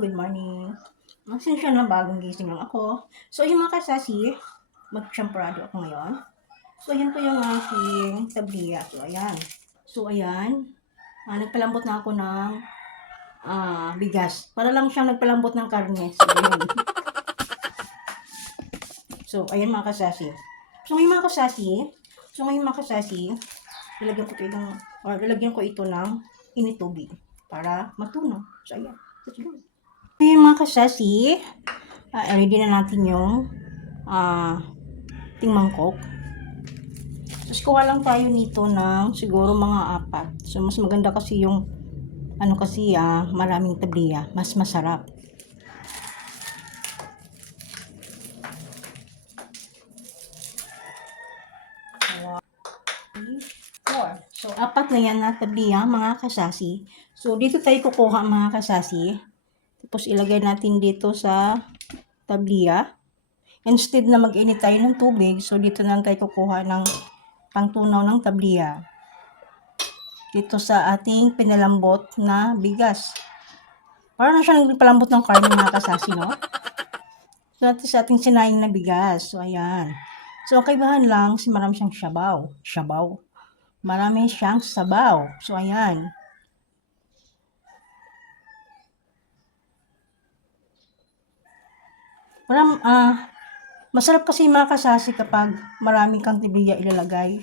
good morning. Pasensya na, bagong gising lang ako. So, yung mga kasasi, mag-champorado ako ngayon. So, ayan po yung aking tabliya. So, ayan. Nagpalambot na ako ng bigas. Para lang siyang nagpalambot ng karne. So, ayan. So, ayan mga kasasi. So, ngayon mga kasasi, ilagyan ko ito ng init tubig para matunaw. So, ayan. Let's go. Ngayon mga kasasi, ready na natin yung ting mangkok. Tapos kuha lang tayo nito ng siguro mga 4. So, mas maganda kasi yung maraming tabliya. Mas masarap. So, 4 na yan na tabliya, mga kasasi. So, dito tayo kukuha mga kasasi. Tapos, ilagay natin dito sa tabliya. Instead na mag-init tayo ng tubig, so dito na tayo kukuha ng pangtunaw ng tabliya. Dito sa ating pinalambot na bigas. Para na siya nagpalambot ng karne mga kasasi, no? So, sa ating sinayang na bigas. So, ayan. So, ang kaibahan lang, marami siyang sabaw. Marami siyang sabaw. So, ayan. Masarap kasi mga kasasi kapag marami kang tabliya ilalagay.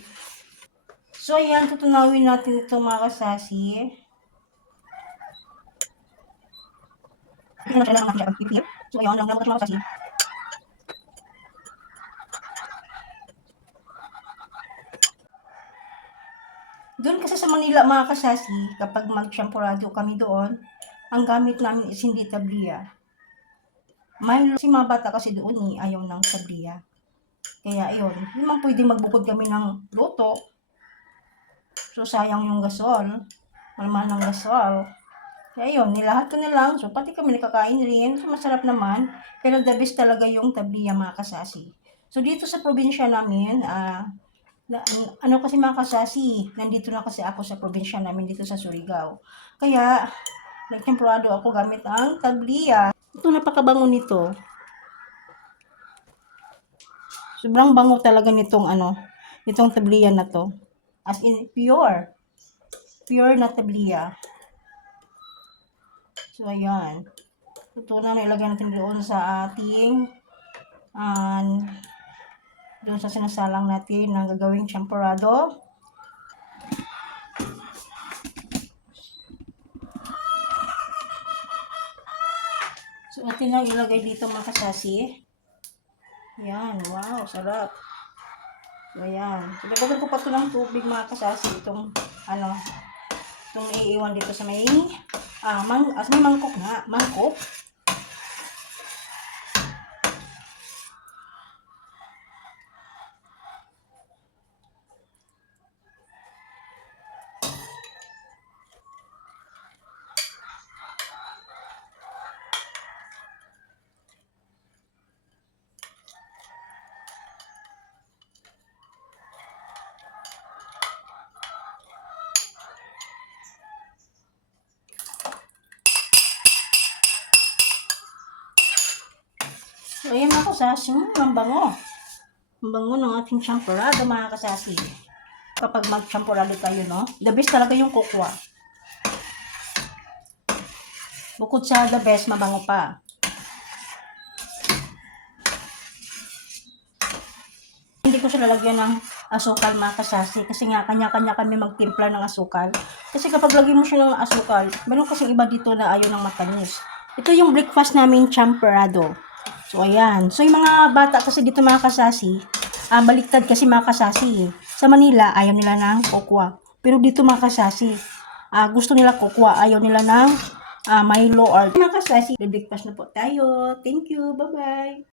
So, ayan. Tutunawin natin ito mga kasasi. So, ayan. Lang naman mga kasasi. Doon kasi sa Manila mga kasasi, kapag mag-champorado kami doon, ang gamit namin is hindi tabliya. May mga bata kasi doon ayaw ng tabliya. Kaya yun, hindi pwedeng magbukod kami ng luto. So sayang yung gasol, malaman ng gasol. Kaya yun, nilahat ko na lang. So pati kami nakakain rin. So masarap naman. Pero the best talaga yung tabliya mga kasasi. So dito sa probinsya namin, kasi mga kasasi, nandito na kasi ako sa probinsya namin dito sa Surigao. Kaya, nagtemporado ako gamit ang tabliya. Ito, napakabango nito. Sobrang bango talaga nitong tabliya na to. As in, pure. Pure na tabliya. So, ayan. Ito na ilagay natin doon sa ating doon sa sinasalang natin na gagawing champorado. So, atin lang ilagay dito mga kasasi. Yan, wow, sarap. So, ayan. So, dagdagan ko pa ito ng tubig mga kasasi. Itong iiwan dito sa may mangkok nga. Mangkok. So, ayan mga kasasi, ang bango. Ang bango ng ating champorado mga kasasi. Kapag mag-champorado tayo, no? The best talaga yung kokwa. Bukod sa the best, mabango pa. Hindi ko siya lalagyan ng asukal mga kasasi. Kasi nga, kanya-kanya kami magtimpla ng asukal. Kasi kapag lagyan mo siya ng asukal, meron kasing iba dito na ayaw ng matamis. Ito yung breakfast namin champorado. So, ayan. So, yung mga bata kasi dito mga kasasi, baliktad kasi mga kasasi. Sa Manila, ayaw nila ng kokwa. Pero dito mga kasasi, gusto nila kokwa. Ayaw nila ng Milo or mga kasasi. Breakfast na po tayo. Thank you. Bye-bye.